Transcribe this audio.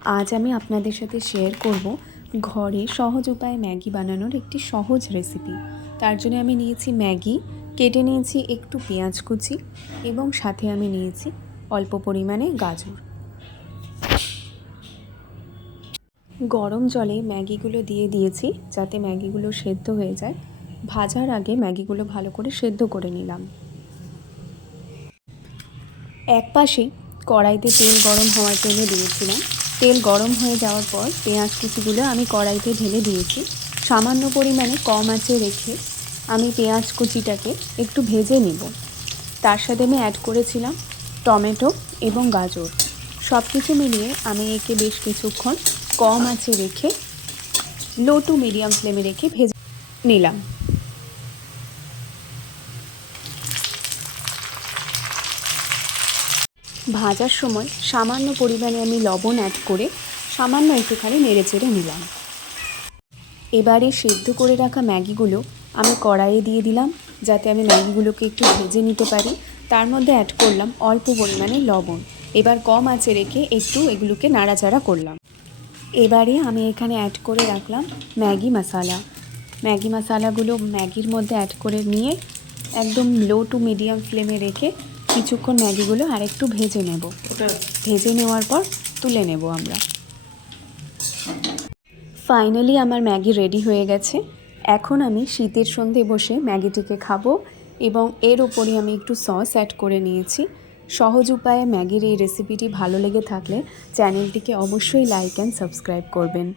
আজ আমি আপনাদের সাথে শেয়ার করব ঘরে সহজ উপায়ে ম্যাগি বানানোর একটি সহজ রেসিপি। তার জন্য আমি নিয়েছি ম্যাগি, কেটে নিয়েছি একটু পেঁয়াজ কুচি এবং সাথে আমি নিয়েছি অল্প পরিমাণে গাজর। গরম জলে ম্যাগিগুলো দিয়ে দিয়েছি যাতে ম্যাগিগুলো সেদ্ধ হয়ে যায়। ভাজার আগে ম্যাগিগুলো ভালো করে সেদ্ধ করে নিলাম। এক পাশে কড়াইতে তেল গরম হওয়ার জন্য দিয়েছিলাম। তেল গরম হয়ে যাওয়ার পর পেঁয়াজ কুচিগুলো আমি কড়াইতে ঢেলে দিয়েছি। সামান্য পরিমাণে কম আঁচে রেখে আমি পেঁয়াজ কুচিটাকে একটু ভেজে নেব। তার সাথে আমি অ্যাড করেছিলাম টমেটো এবং গাজর। সব কিছু মিলিয়ে আমি একে বেশ কিছুক্ষণ কম আঁচে রেখে লো টু মিডিয়াম ফ্লেমে রেখে ভেজে নিলাম। ভাজার সময় সামান্য পরিমাণে আমি লবণ অ্যাড করে সামান্য একটুখানি নেড়েচেড়ে নিলাম। এবারে সেদ্ধ করে রাখা ম্যাগিগুলো আমি কড়াইয়ে দিয়ে দিলাম যাতে আমি ম্যাগিগুলোকে একটু ভেজে নিতে পারি। তার মধ্যে অ্যাড করলাম অল্প পরিমাণে লবণ। এবার কম আঁচে রেখে একটু এগুলোকে নাড়াচাড়া করলাম। এবারে আমি এখানে অ্যাড করে রাখলাম ম্যাগি মশলা। ম্যাগি মশলাগুলো ম্যাগির মধ্যে অ্যাড করে নিয়ে একদম লো টু মিডিয়াম ফ্লেমে রেখে কিছুক্ষণ ম্যাগিগুলো আরেকটু ভেজে নেব। ভেজে নেওয়ার পর তুলে নেব আমরা। ফাইনালি আমার ম্যাগি রেডি হয়ে গেছে। এখন আমি শীতের সন্ধে বসে ম্যাগিটিকে খাবো এবং এর ওপরে আমি একটু সস অ্যাড করে নিয়েছি। সহজ উপায়ে ম্যাগির এই রেসিপিটি ভালো লেগে থাকলে চ্যানেলটিকে অবশ্যই লাইক অ্যান্ড সাবস্ক্রাইব করবেন।